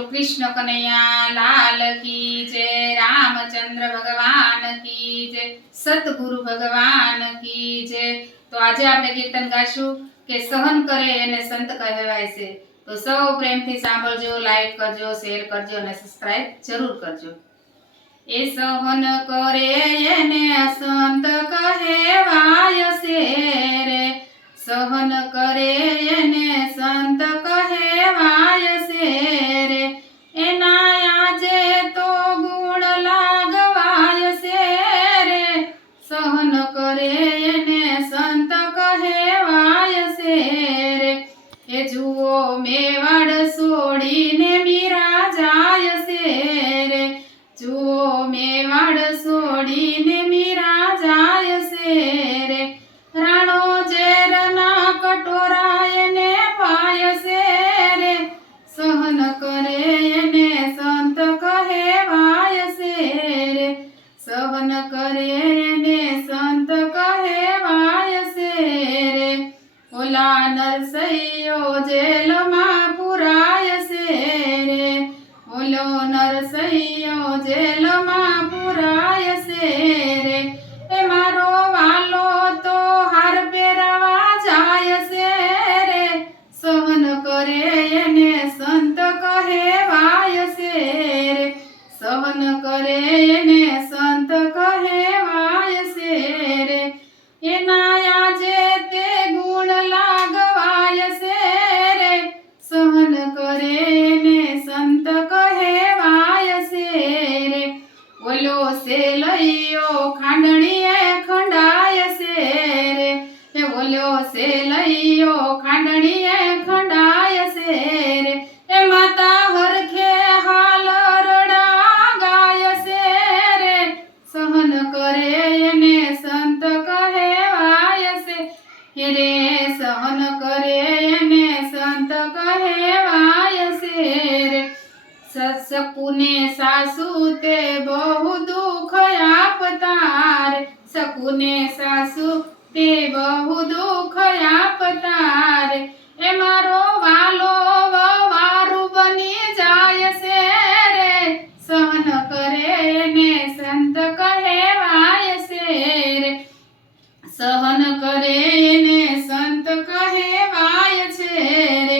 बोलो कृष्ण कन्हैया लाल की जय, रामचंद्र भगवान की जय, सतगुरु भगवान की जय। तो आज आपणे कीर्तन गाशुं के सहन करे एने संत कहेवाय छे। तो सौ प्रेमथी सांभळजो, लाइक करजो, शेर करजो अने सब्सक्राइब जरूर करजो। ए सहन करे एने संत कहेवाय छे रे, सहन करे एने संत कहेवाय छे रे, एना आजे तो गुण लागवाय छे रे, सहन करे एने संत कहेवाय छे रे। ए जुओ मेवाड़ सोडीने मीरा जाय छे रे, जुओ मेवाड़ सोडीने मीरा जाय छे रे, राणो जेरना कटोरा एने पाय छे रे, सहन करे एने संत कहेवाय छे रे, सहन करे एने संत कहेवाय छे रे। ओला नरसैयो जेलमा पुराय छे रे, ओलो नरसैयो जेलमा पुराय छे रे, ए मारो वालो तो हार पेरावा जाय छे रे, सहन करे एने संत कहेवाय छे रे, सहन करे एने संत कहेवाय छे रे, एना आजे ते गुण लागवाय छे रे, सहन करे एने संत कहेवाय छे रे। ओलो सेलैयो खांडणीए खंडाय छे रे, ए ओलो सेलैयो खांडणीए खंडाय छे रे, ए माता हरखे हाल रडा गाय छे रे, सहन करे एने संत कहेवाय छे रे, सहन करे एने संत कहेवाय छे रे। सकुने सासू ते बहु दुख आपता रे, सकुने सासू ते बहु दुख आपता रे, ए मारो वालो ववारू बनी जाय छे रे, सहन करे एने संत कहेवाय छे रे, सहन करे एने संत कहेवाय छे रे,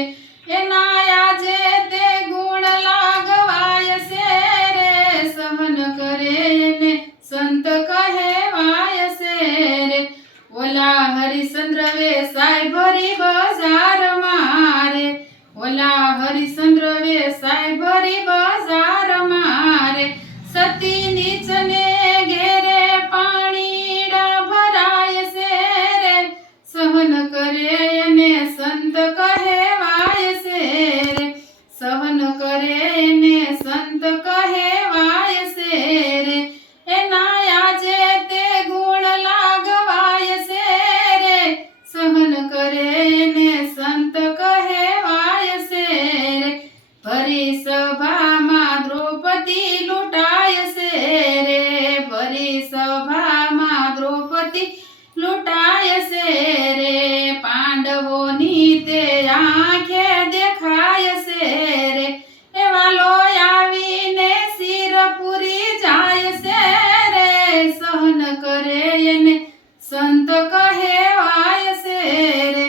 एना आजे ते गुण लागवाय छे रे, सहन करे एने संत कहेवाय छे रे। ओला हरिश्चंद्र वेसाय भरी बजार मारे, ओला हरिश्चंद्र वेसाय भरी बजार मारे, सती नीचने घेरे पाणीडा भराय छे रे, सहन करे एने संत कहेवाय छे रे, सहन करे एने संत कहेवाय छे रे, एना आजे ते गुण लागवाय छे रे, सहन करे एने संत कहेवाय छे रे। भरी सभा मां द्रौपदी लूटाय छे रे, भरी सभा मां द्रौपदी लूटाय छे रे, पांडवोनी ते आंखे देखाय छे रे, ए वालो आवीने सिर पूरी जाय छे रे, सहन करे एने संत कहेवाय छे रे,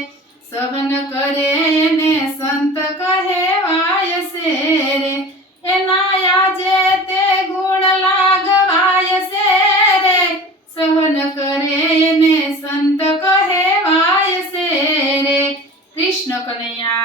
सहन करे एने संत कहेवाय छे रे, एना आजे ते गुण लागवाय छे रे, सहन करे एने संत कहेवाय छे रे। कृष्ण कन्हैया